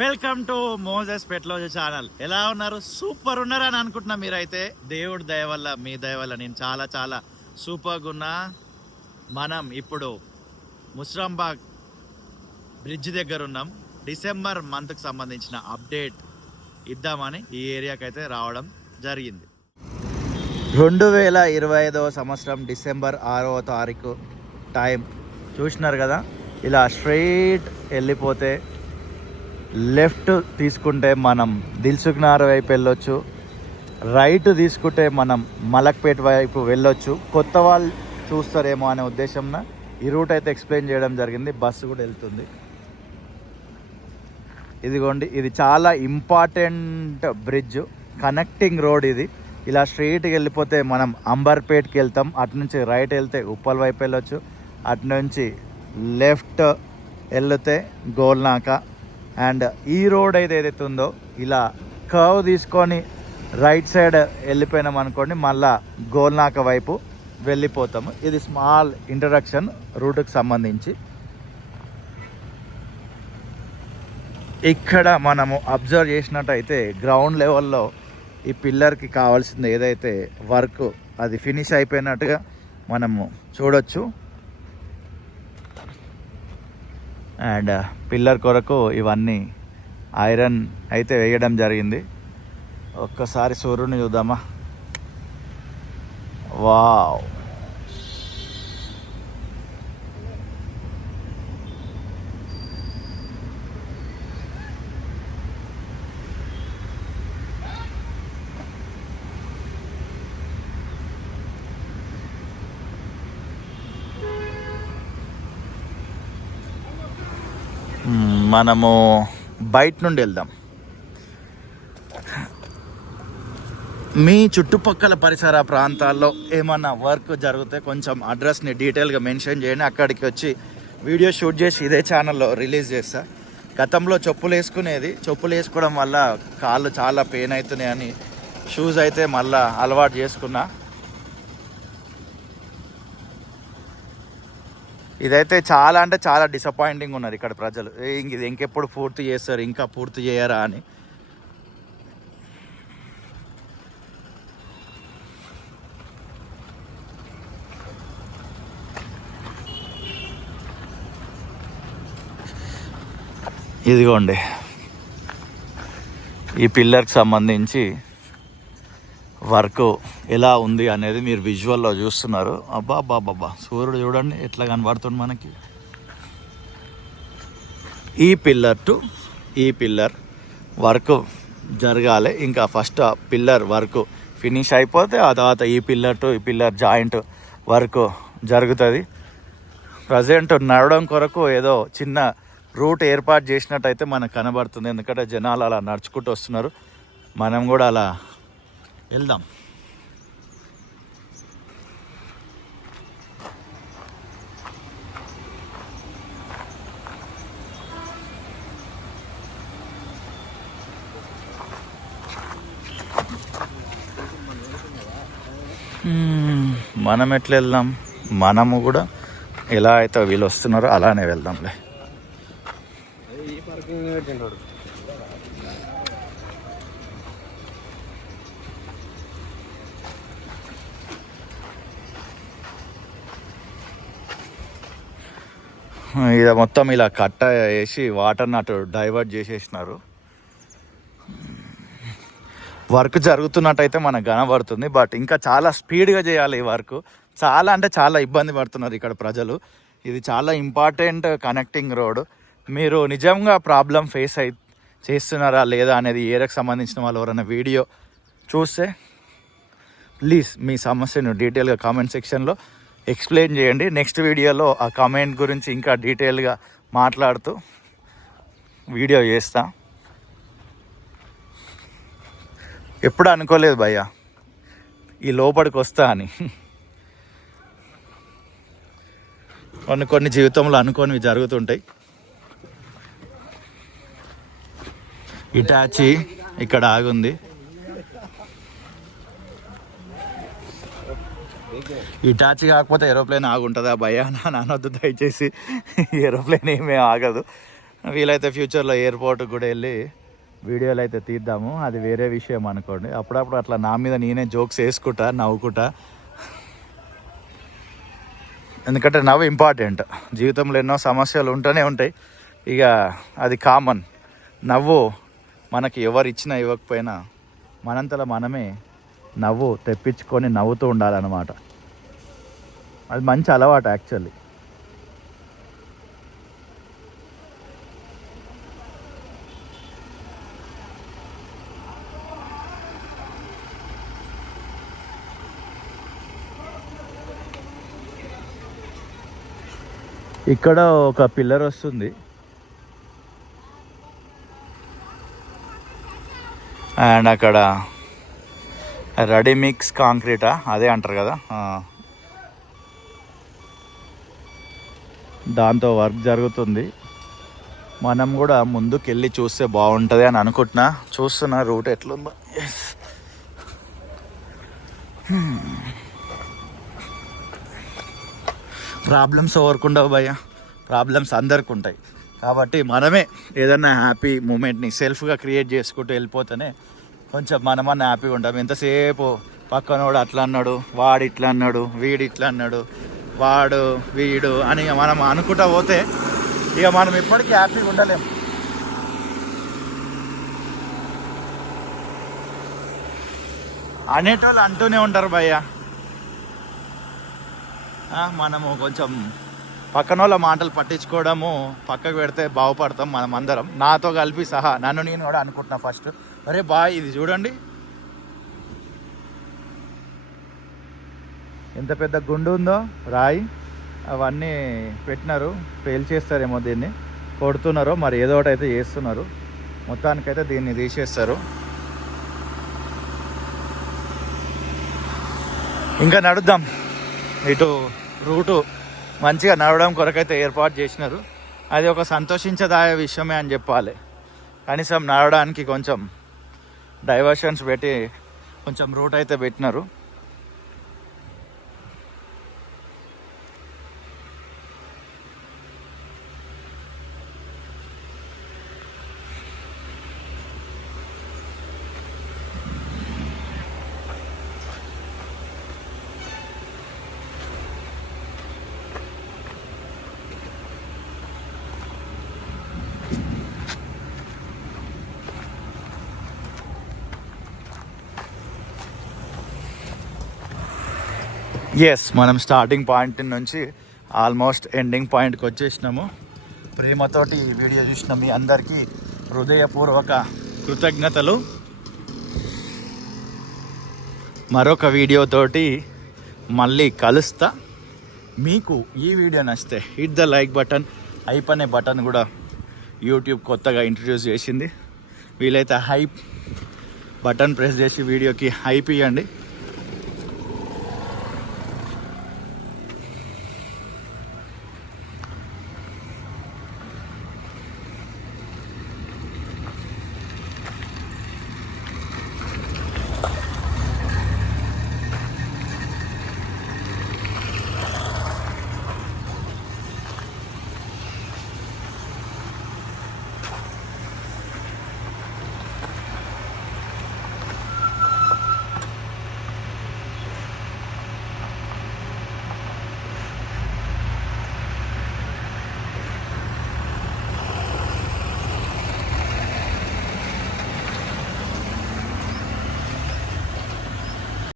Welcome to Moses పెట్లోజీ channel. ఎలా ఉన్నారు? సూపర్ ఉన్నారని అనుకుంటున్నా. మీరైతే దేవుడి దయ వల్ల, మీ దయ వల్ల నేను చాలా చాలా సూపర్గా ఉన్నా. మనం ఇప్పుడు ముస్రాంబాగ్ బ్రిడ్జ్ దగ్గర ఉన్నాం. డిసెంబర్ మంత్కి సంబంధించిన అప్డేట్ ఇద్దామని ఈ ఏరియాకి అయితే రావడం జరిగింది. 2025 సంవత్సరం డిసెంబర్ 6వ తారీఖు టైం చూసినారు కదా. ఇలా స్ట్రైట్ వెళ్ళిపోతే లెఫ్ట్ తీసుకుంటే మనం దిల్సుఖ్నగర్ వైపు వెళ్ళొచ్చు, రైట్ తీసుకుంటే మనం మలక్పేట్ వైపు వెళ్ళొచ్చు. కొత్త వాళ్ళు చూస్తారేమో అనే ఉద్దేశంన ఈ రూట్ అయితే ఎక్స్ప్లెయిన్ చేయడం జరిగింది. బస్సు కూడా వెళ్తుంది. ఇదిగోండి, ఇది చాలా ఇంపార్టెంట్ బ్రిడ్జ్, కనెక్టింగ్ రోడ్ ఇది. ఇలా స్ట్రైట్కి వెళ్ళిపోతే మనం అంబర్పేట్కి వెళ్తాం. అటు నుంచి రైట్ వెళ్తే ఉప్పల్ వైపు వెళ్ళొచ్చు, అటు నుంచి లెఫ్ట్ వెళ్తే గోల్నాక. అండ్ ఈ రోడ్ ఏదైతే ఉందో ఇలా కర్వ్ తీసుకొని రైట్ సైడ్ వెళ్ళిపోయినాం అనుకోండి, మళ్ళా గోల్నాక వైపు వెళ్ళిపోతాము. ఇది స్మాల్ ఇంట్రడక్షన్ రూట్కి సంబంధించి. ఇక్కడ మనము అబ్జర్వ్ చేసినట్టయితే గ్రౌండ్ లెవెల్లో ఈ పిల్లర్కి కావాల్సింది ఏదైతే వర్క్ అది ఫినిష్ అయిపోయినట్టుగా మనము చూడొచ్చు. అండ్ పిల్లర్ కొరకు ఇవన్నీ ఐరన్ అయితే వేయడం జరిగింది. ఒక్కసారి సూర్యుని చూద్దామా. వావ్, మనము బయట నుండి వెళ్దాం. మీ చుట్టుపక్కల పరిసర ప్రాంతాల్లో ఏమన్నా వర్క్ జరిగితే కొంచెం అడ్రస్ని డీటెయిల్గా మెన్షన్ చేయండి. అక్కడికి వచ్చి వీడియో షూట్ చేసి ఇదే ఛానల్లో రిలీజ్ చేస్తా. గతంలో చెప్పులు వేసుకునేది, చెప్పులు వేసుకోవడం వల్ల కాళ్ళు చాలా పెయిన్ అవుతున్నాయని షూస్ అయితే మళ్ళీ అలవాటు చేసుకున్నా. ఇదైతే చాలా అంటే చాలా డిసప్పాయింటింగ్ ఉన్నారు ఇక్కడ ప్రజలు. ఇది ఇంకెప్పుడు పూర్తి చేస్తారు, ఇంకా పూర్తి చేయరా అని. ఇదిగోండి, ఈ పిల్లర్కి సంబంధించి వర్క్ ఎలా ఉంది అనేది మీరు విజువల్లో చూస్తున్నారు. అబ్బా బాబా, సూర్యుడు చూడండి ఎట్లా కనబడుతుంది మనకి. ఈ పిల్లర్ టు ఈ పిల్లర్ వర్క్ జరగాలి. ఇంకా ఫస్ట్ ఆ పిల్లర్ వర్క్ ఫినిష్ అయిపోతే ఆ తర్వాత ఈ పిల్లర్ టు ఈ పిల్లర్ జాయింట్ వర్క్ జరుగుతుంది. ప్రజెంట్ నడవడం కొరకు ఏదో చిన్న రూట్ ఏర్పాటు చేసినట్టయితే మనకు కనబడుతుంది. ఎందుకంటే జనాలు అలా నడుచుకుంటూ వస్తున్నారు, మనం కూడా అలా వెళ్దాం. మనం ఎట్లా వెళ్దాం? మనము కూడా ఎలా అయితే వీళ్ళు వస్తున్నారో అలానే వెళ్దాంలే. ఇది మొత్తం ఇలా కట్ట వేసి వాటర్ని అటు డైవర్ట్ చేసేసినారు. వర్క్ జరుగుతున్నట్టయితే మనకు కనబడుతుంది, బట్ ఇంకా చాలా స్పీడ్గా చేయాలి ఈ వర్క్. చాలా అంటే చాలా ఇబ్బంది పడుతున్నారు ఇక్కడ ప్రజలు. ఇది చాలా ఇంపార్టెంట్ కనెక్టింగ్ రోడ్. మీరు నిజంగా ప్రాబ్లం ఫేస్ చేస్తున్నారా లేదా అనేది ఏరియాకి సంబంధించిన వాళ్ళు ఎవరైనా వీడియో చూస్తే ప్లీజ్ మీ సమస్యను డీటెయిల్గా కామెంట్ సెక్షన్లో ఎక్స్ప్లెయిన్ చేయండి. నెక్స్ట్ వీడియోలో ఆ కామెంట్ గురించి ఇంకా డీటెయిల్గా మాట్లాడుతూ వీడియో చేస్తా. ఎప్పుడు అనుకోలేదు భయ్యా ఈ లోపలికి వస్తా అని. కొన్ని జీవితంలో అనుకోనివి జరుగుతుంటాయి. ఇటాచి ఇక్కడ ఆగుంది. ఇటాచి కాకపోతే ఏరోప్లేన్ ఆగుంటుందా భయ్యా? నా అనొద్దు దయచేసి, ఏరోప్లేన్ ఏమీ ఆగదు. వీలైతే ఫ్యూచర్లో ఎయిర్పోర్ట్కి కూడా వెళ్ళి వీడియోలు అయితే తీద్దాము, అది వేరే విషయం అనుకోండి. అప్పుడప్పుడు అట్లా నా మీద నేనే జోక్స్ వేసుకుంటా, నవ్వుకుంటా. ఎందుకంటే నవ్వు ఇంపార్టెంట్. జీవితంలో ఎన్నో సమస్యలు ఉంటూనే ఉంటాయి, ఇక అది కామన్. నవ్వు మనకి ఎవరు ఇచ్చినా ఇవ్వకపోయినా మనంతలో మనమే నవ్వు తెప్పించుకొని నవ్వుతూ ఉండాలన్నమాట. అది మంచి అలవాటు యాక్చువల్లీ. ఇక్కడ ఒక పిల్లర్ వస్తుంది అండ్ అక్కడ రెడీ మిక్స్ కాంక్రీటా అదే అంటారు కదా, దాంతో వర్క్ జరుగుతుంది. మనం కూడా ముందుకు వెళ్ళి చూస్తే బాగుంటుంది అని అనుకుంటున్నా. చూస్తున్నా రూట్ ఎట్లుందో. ప్రాబ్లమ్స్ ఎవరుకుండవు భయ్య, ప్రాబ్లమ్స్ అందరికి ఉంటాయి. కాబట్టి మనమే ఏదన్నా హ్యాపీ మూమెంట్ని సెల్ఫ్గా క్రియేట్ చేసుకుంటూ వెళ్ళిపోతేనే కొంచెం మనమన్నా హ్యాపీగా ఉంటాం. ఎంతసేపు పక్కనోడు అట్లా అన్నాడు, వాడు ఇట్లా అన్నాడు, వీడు ఇట్లా అన్నాడు, వాడు వీడు అని మనం అనుకుంటా పోతే ఇక మనం ఎప్పటికీ హ్యాపీగా ఉండలేం. అనేటోళ్ళు అంటూనే ఉంటారు భయ్య. మనము కొంచెం పక్కన వాళ్ళ మాటలు పట్టించుకోవడము పక్కకు పెడితే బాగుపడతాం మనం అందరం, నాతో కలిపి సహా. నన్ను నేను కూడా అనుకుంటున్నా ఫస్ట్, అరే బాయ్ ఇది చూడండి ఎంత పెద్ద గుండు ఉందో, రాయి అవన్నీ పెట్టినారు, పేల్చేస్తారేమో, దీన్ని కొడుతున్నారో మరి ఏదో ఒకటి అయితే చేస్తున్నారు. మొత్తానికైతే దీన్ని తీసేస్తారు. ఇంకా నడుద్దాం. ఇటు రూటు మంచిగా నడవడం కొరకైతే ఏర్పాటు చేసినారు. అది ఒక సంతోషించదాయ విషయమే అని చెప్పాలి. కనీసం నడవడానికి కొంచెం డైవర్షన్స్ పెట్టి కొంచెం రూట్ అయితే పెట్టినారు. ఎస్, మనం స్టార్టింగ్ పాయింట్ నుంచి ఆల్మోస్ట్ ఎండింగ్ పాయింట్కి వచ్చేసినాము. ప్రేమతోటి ఈ వీడియో చూసిన మీ అందరికీ హృదయపూర్వక కృతజ్ఞతలు. మరొక వీడియోతోటి మళ్ళీ కలుస్తా. మీకు ఈ వీడియో నచ్చితే hit the like button, hype అనే బటన్ కూడా యూట్యూబ్ కొత్తగా ఇంట్రడ్యూస్ చేసింది. వీలైతే హైప్ బటన్ ప్రెస్ చేసి వీడియోకి హైప్ ఇవ్వండి.